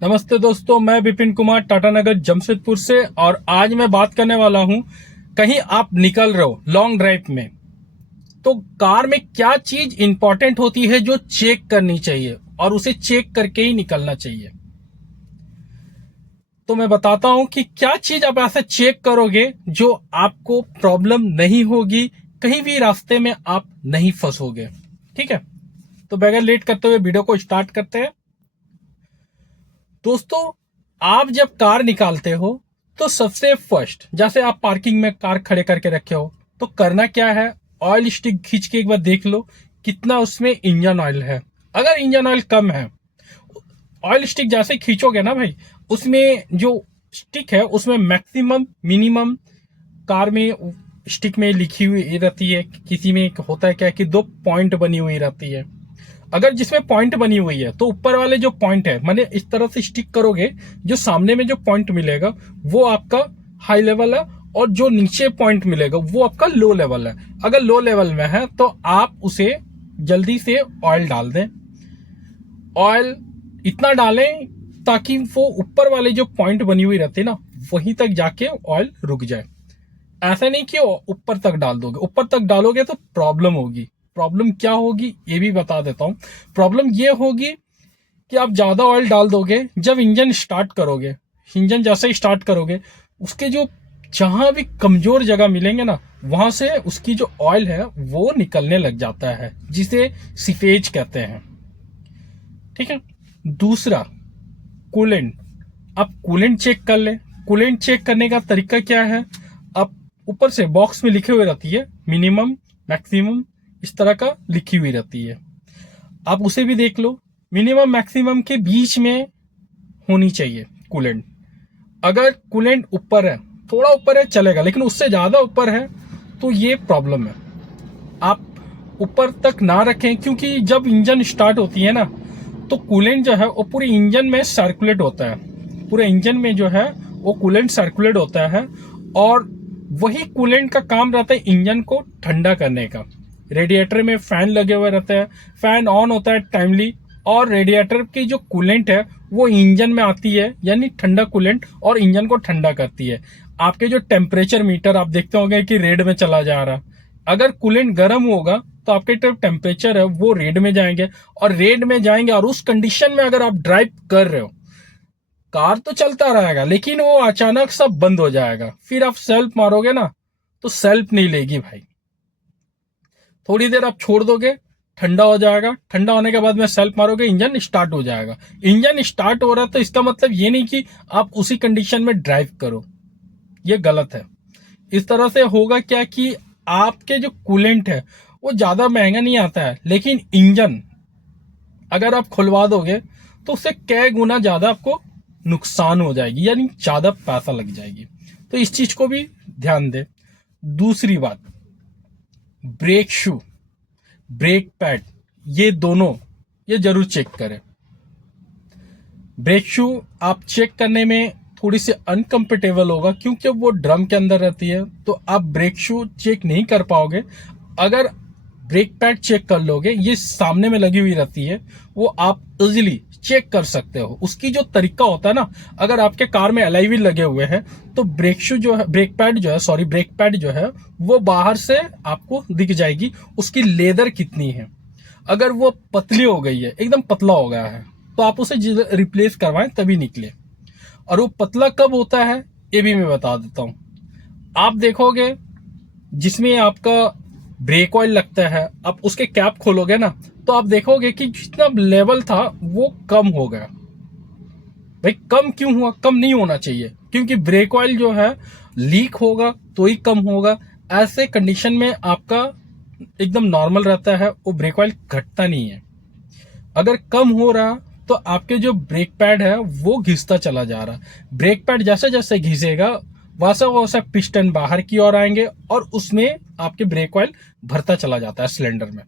नमस्ते दोस्तों, मैं विपिन कुमार टाटा नगर जमशेदपुर से। और आज मैं बात करने वाला हूं, कहीं आप निकल रहे हो लॉन्ग ड्राइव में, तो कार में क्या चीज इंपॉर्टेंट होती है जो चेक करनी चाहिए और उसे चेक करके ही निकलना चाहिए। तो मैं बताता हूं कि क्या चीज आप ऐसा चेक करोगे जो आपको प्रॉब्लम नहीं होगी, कहीं भी रास्ते में आप नहीं फंसोगे। ठीक है, तो बगैर लेट करते हुए वीडियो को स्टार्ट करते हैं। दोस्तों, आप जब कार निकालते हो तो सबसे फर्स्ट, जैसे आप पार्किंग में कार खड़े करके रखे हो, तो करना क्या है, ऑयल स्टिक खींच के एक बार देख लो कितना उसमें इंजन ऑयल है। अगर इंजन ऑयल कम है, ऑयल स्टिक जैसे खींचोगे ना भाई, उसमें जो स्टिक है उसमें मैक्सिमम मिनिमम कार में स्टिक में लिखी हुई रहती है। किसी में होता है क्या कि दो पॉइंट बनी हुई रहती है। अगर जिसमें पॉइंट बनी हुई है तो ऊपर वाले जो पॉइंट है, माने इस तरह से स्टिक करोगे, जो सामने में जो पॉइंट मिलेगा वो आपका हाई लेवल है, और जो नीचे पॉइंट मिलेगा वो आपका लो लेवल है। अगर लो लेवल में है तो आप उसे जल्दी से ऑयल डाल दें। ऑयल इतना डालें ताकि वो ऊपर वाले जो पॉइंट बनी हुई रहती है ना, वहीं तक जाके ऑयल रुक जाए। ऐसा नहीं कि ऊपर तक डाल दोगे, ऊपर तक डालोगे तो प्रॉब्लम होगी। प्रॉब्लम क्या होगी ये भी बता देता हूं। प्रॉब्लम ये होगी कि आप ज्यादा ऑयल डाल दोगे, जब इंजन स्टार्ट करोगे, इंजन जैसे ही स्टार्ट करोगे, उसके जो जहां भी कमजोर जगह मिलेंगे ना, वहां से उसकी जो ऑयल है वो निकलने लग जाता है, जिसे सीपेज कहते हैं। ठीक है। दूसरा, कूलेंट। आप कूलेंट चेक कर ले। कूलेंट चेक करने का तरीका क्या है, आप ऊपर से बॉक्स में लिखे हुए रहती है मिनिमम मैक्सिमम, इस तरह का लिखी हुई रहती है, आप उसे भी देख लो। मिनिमम मैक्सिमम के बीच में होनी चाहिए कूलेंट। अगर कूलेंट ऊपर है, थोड़ा ऊपर है चलेगा, लेकिन उससे ज्यादा ऊपर है तो ये प्रॉब्लम है। आप ऊपर तक ना रखें, क्योंकि जब इंजन स्टार्ट होती है ना, तो कूलेंट जो है वो पूरे इंजन में सर्कुलेट होता है। पूरे इंजन में जो है वो कूलेंट सर्कुलेट होता है, और वही कूलेंट का काम रहता है इंजन को ठंडा करने का। रेडिएटर में फैन लगे हुए रहते हैं, फैन ऑन होता है टाइमली, और रेडिएटर की जो कूलेंट है वो इंजन में आती है, यानी ठंडा कूलेंट, और इंजन को ठंडा करती है। आपके जो टेम्परेचर मीटर आप देखते होंगे कि रेड में चला जा रहा है। अगर कूलेंट गर्म होगा तो आपके जो टेम्परेचर है वो रेड में जाएंगे, और रेड में जाएंगे, और उस कंडीशन में अगर आप ड्राइव कर रहे हो, कार तो चलता रहेगा लेकिन वो अचानक सब बंद हो जाएगा। फिर आप सेल्फ मारोगे ना तो सेल्फ नहीं लेगी भाई। थोड़ी देर आप छोड़ दोगे, ठंडा हो जाएगा, ठंडा होने के बाद में सेल्फ मारोगे, इंजन स्टार्ट हो जाएगा। इंजन स्टार्ट हो रहा है तो इसका मतलब ये नहीं कि आप उसी कंडीशन में ड्राइव करो, ये गलत है। इस तरह से होगा क्या कि आपके जो कूलेंट है वो ज्यादा महंगा नहीं आता है, लेकिन इंजन अगर आप खुलवा दोगे तो उससे कई गुना ज्यादा आपको नुकसान हो जाएगी, यानी ज्यादा पैसा लग जाएगी। तो इस चीज को भी ध्यान दें। दूसरी बात, ब्रेक शू, ब्रेक पैड, ये दोनों ये जरूर चेक करें। ब्रेक शू आप चेक करने में थोड़ी सी अनकंफर्टेबल होगा, क्योंकि वो ड्रम के अंदर रहती है, तो आप ब्रेक शू चेक नहीं कर पाओगे। अगर ब्रेक पैड चेक कर लोगे, ये सामने में लगी हुई रहती है, वो आप इजीली चेक कर सकते हो। उसकी जो तरीका होता है ना, अगर आपके कार में एलआई व्हील लगे हुए हैं तो ब्रेक शू जो है, ब्रेक पैड जो है, सॉरी ब्रेक पैड जो है, वो बाहर से आपको दिख जाएगी उसकी लेदर कितनी है। अगर वो पतली हो गई है, एकदम पतला हो गया है, तो आप उसे रिप्लेस करवाएं तभी निकले। और वो पतला कब होता है ये भी मैं बता देता हूं। आप देखोगे जिसमें आपका ब्रेक ऑयल लगता है, आप उसके कैप खोलोगे ना, तो आप देखोगे कि जितना लेवल था वो कम हो गया। भाई कम क्यों हुआ? कम नहीं होना चाहिए, क्योंकि ब्रेक ऑयल जो है लीक होगा तो ही कम होगा। ऐसे कंडीशन में आपका एकदम नॉर्मल रहता है, वो ब्रेक ऑयल घटता नहीं है। अगर कम हो रहा तो आपके जो ब्रेक पैड है वो घिसता चला जा रहा। ब्रेक पैड जैसे जैसे घिसेगा वैसा वैसा पिस्टन बाहर की ओर आएंगे, और उसमें आपके ब्रेक ऑयल भरता चला जाता है सिलेंडर में।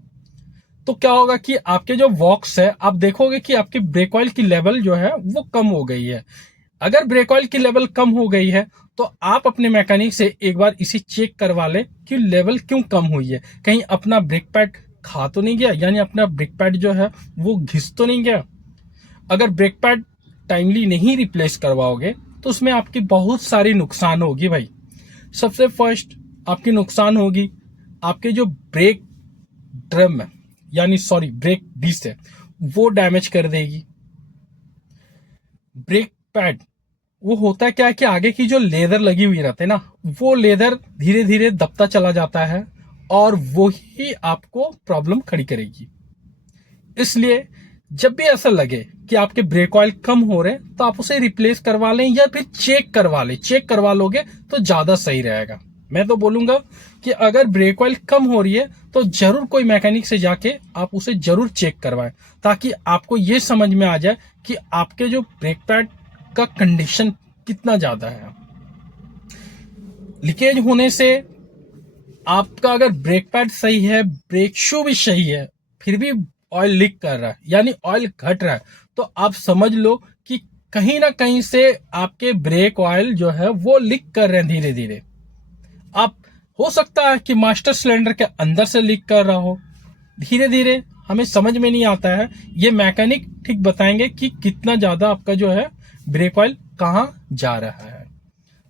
तो क्या होगा कि आपके जो वॉक्स है, आप देखोगे कि आपकी ब्रेक ऑयल की लेवल जो है वो कम हो गई है। अगर ब्रेक ऑयल की लेवल कम हो गई है तो आप अपने मैकेनिक से एक बार इसे चेक करवा ले कि लेवल क्यों कम हुई है। कहीं अपना ब्रेक पैड खा तो नहीं गया, यानी अपना ब्रेक पैड जो है वो घिस तो नहीं गया। अगर ब्रेक पैड टाइमली नहीं रिप्लेस करवाओगे तो उसमें आपकी बहुत सारी नुकसान होगी भाई। सबसे फर्स्ट आपकी नुकसान होगी, आपके जो ब्रेक ड्रम है यानी सॉरी ब्रेक डिस्क है वो डैमेज कर देगी। ब्रेक पैड वो होता है क्या है कि आगे की जो लेदर लगी हुई रहती है ना, वो लेदर धीरे धीरे दबता चला जाता है और वो ही आपको प्रॉब्लम खड़ी करेगी। इसलिए जब भी ऐसा लगे कि आपके ब्रेक ऑयल कम हो रहे तो आप उसे रिप्लेस करवा लें या फिर चेक करवा लें। चेक करवा लोगे तो ज्यादा सही रहेगा। मैं तो बोलूंगा कि अगर ब्रेक ऑयल कम हो रही है तो जरूर कोई मैकेनिक से जाके आप उसे जरूर चेक करवाएं, ताकि आपको ये समझ में आ जाए कि आपके जो ब्रेक पैड का कंडीशन कितना ज्यादा है। लीकेज होने से आपका अगर ब्रेक पैड सही है, ब्रेक शू भी सही है, फिर भी ऑयल लीक कर रहा है यानी ऑयल घट रहा है, तो आप समझ लो कि कहीं ना कहीं से आपके ब्रेक ऑयल जो है वो लीक कर रहे हैं धीरे धीरे। आप हो सकता है कि मास्टर सिलेंडर के अंदर से लीक कर रहा हो धीरे धीरे, हमें समझ में नहीं आता है। ये मैकेनिक ठीक बताएंगे कि कितना ज्यादा आपका जो है ब्रेक ऑयल कहाँ जा रहा है।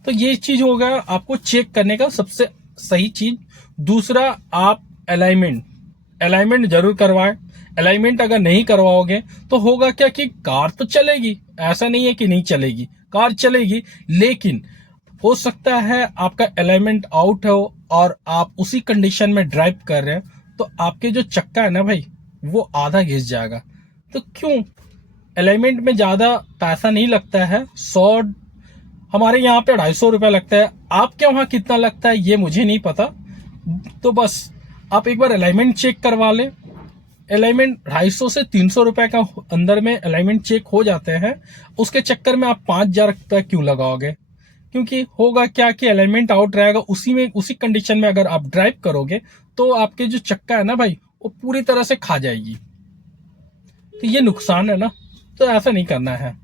तो ये चीज होगा आपको चेक करने का सबसे सही चीज। दूसरा, आप अलाइनमेंट जरूर करवाएं। अलाइनमेंट अगर नहीं करवाओगे तो होगा क्या कि कार तो चलेगी, ऐसा नहीं है कि नहीं चलेगी, कार चलेगी, लेकिन हो सकता है आपका अलाइनमेंट आउट हो और आप उसी कंडीशन में ड्राइव कर रहे हैं तो आपके जो चक्का है ना भाई वो आधा घिस जाएगा। तो क्यों, अलाइनमेंट में ज्यादा पैसा नहीं लगता है, 100 हमारे यहाँ पे 250 रुपया लगता है, आपके वहां कितना लगता है ये मुझे नहीं पता। तो बस आप एक बार अलाइनमेंट चेक करवा लें। अलाइनमेंट 250 से 300 रुपए का अंदर में अलाइनमेंट चेक हो जाते हैं। उसके चक्कर में आप 5,000 रुपया क्यों लगाओगे? क्योंकि होगा क्या कि अलाइनमेंट आउट रहेगा, उसी कंडीशन में अगर आप ड्राइव करोगे तो आपके जो चक्का है ना भाई वो पूरी तरह से खा जाएगी। तो ये नुकसान है ना, तो ऐसा नहीं करना है।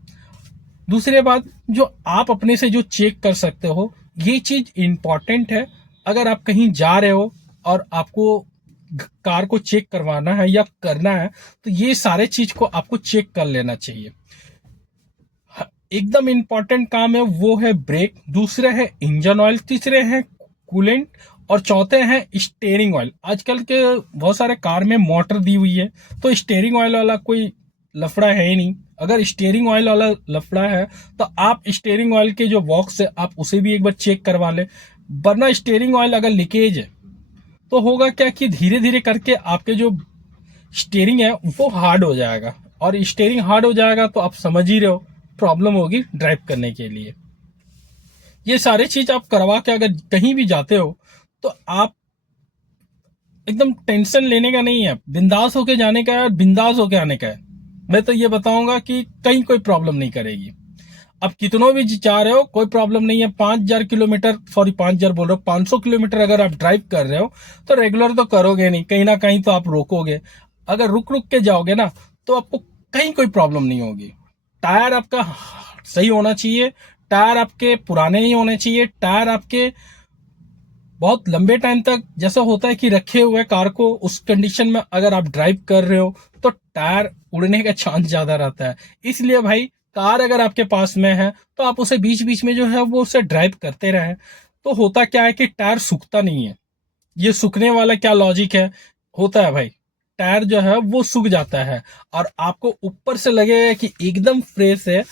दूसरी बात, जो आप अपने से जो चेक कर सकते हो ये चीज इंपॉर्टेंट है। अगर आप कहीं जा रहे हो और आपको कार को चेक करवाना है या करना है तो ये सारे चीज को आपको चेक कर लेना चाहिए। एकदम इंपॉर्टेंट काम है वो है ब्रेक, दूसरे है इंजन ऑयल, तीसरे है कूलेंट और चौथे हैं स्टीयरिंग ऑयल। आजकल के बहुत सारे कार में मोटर दी हुई है तो स्टीयरिंग ऑयल वाला कोई लफड़ा है ही नहीं। अगर स्टीयरिंग ऑयल वाला लफड़ा है तो आप स्टीयरिंग ऑयल के जो बॉक्स है आप उसे भी एक बार चेक करवा लें, वरना स्टीयरिंग ऑयल अगर लीकेज है तो होगा क्या कि धीरे धीरे करके आपके जो स्टीयरिंग है वो हार्ड हो जाएगा, और स्टीयरिंग हार्ड हो जाएगा तो आप समझ ही रहे हो प्रॉब्लम होगी ड्राइव करने के लिए। ये सारे चीज आप करवा के अगर कहीं भी जाते हो तो आप एकदम टेंशन लेने का नहीं है, बिंदास होके जाने का है और बिंदास होके आने का है। मैं तो ये बताऊंगा कि कहीं कोई प्रॉब्लम नहीं करेगी। अब कितनों भी जा रहे हो कोई प्रॉब्लम नहीं है। 5,000 किलोमीटर, सॉरी 5,000 बोल रहे हो, 500 किलोमीटर अगर आप ड्राइव कर रहे हो तो रेगुलर तो करोगे नहीं, कहीं ना कहीं तो आप रोकोगे। अगर रुक रुक के जाओगे ना तो आपको कहीं कोई प्रॉब्लम नहीं होगी। टायर आपका सही होना चाहिए, टायर आपके पुराने नहीं होने चाहिए, टायर आपके बहुत लंबे टाइम तक, जैसा होता है कि रखे हुए कार को उस कंडीशन में अगर आप ड्राइव कर रहे हो तो टायर उड़ने का चांस ज्यादा रहता है। इसलिए भाई कार अगर आपके पास में है तो आप उसे बीच बीच में जो है वो उसे ड्राइव करते रहें। तो होता क्या है कि टायर सूखता नहीं है। ये सूखने वाला क्या लॉजिक है, होता है भाई टायर जो है वो सूख जाता है और आपको ऊपर से लगेगा कि एकदम फ्रेश है,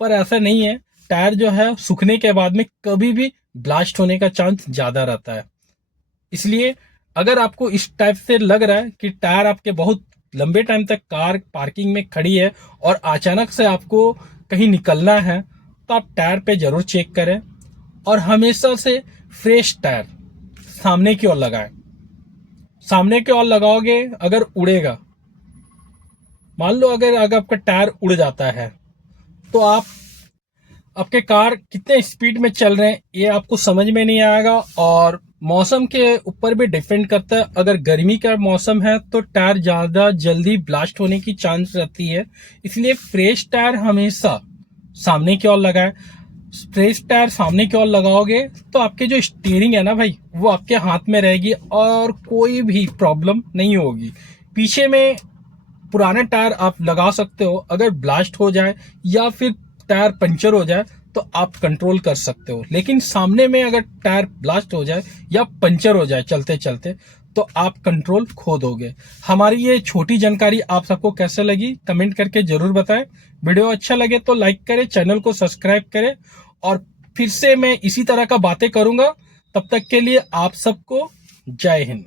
पर ऐसा नहीं है। टायर जो है सूखने के बाद में कभी भी ब्लास्ट होने का चांस ज्यादा रहता है। इसलिए अगर आपको इस टाइप से लग रहा है कि टायर आपके बहुत लंबे टाइम तक कार पार्किंग में खड़ी है और अचानक से आपको कहीं निकलना है तो आप टायर पे जरूर चेक करें, और हमेशा से फ्रेश टायर सामने की ओर लगाएं। सामने की ओर लगाओगे अगर उड़ेगा, मान लो अगर आपका टायर उड़ जाता है तो आपके कार कितने स्पीड में चल रहे हैं ये आपको समझ में नहीं आएगा, और मौसम के ऊपर भी डिपेंड करता है। अगर गर्मी का मौसम है तो टायर ज्यादा जल्दी ब्लास्ट होने की चांस रहती है। इसलिए फ्रेश टायर हमेशा सामने की ओर लगाएं। फ्रेश टायर सामने की ओर लगाओगे तो आपके जो स्टीयरिंग है ना भाई वो आपके हाथ में रहेगी और कोई भी प्रॉब्लम नहीं होगी। पीछे में पुराने टायर आप लगा सकते हो, अगर ब्लास्ट हो जाए या फिर टायर पंचर हो जाए तो आप कंट्रोल कर सकते हो, लेकिन सामने में अगर टायर ब्लास्ट हो जाए या पंचर हो जाए चलते चलते तो आप कंट्रोल खो दोगे। हमारी ये छोटी जानकारी आप सबको कैसे लगी कमेंट करके जरूर बताएं। वीडियो अच्छा लगे तो लाइक करें, चैनल को सब्सक्राइब करें, और फिर से मैं इसी तरह का बातें करूंगा। तब तक के लिए आप सबको जय हिंद।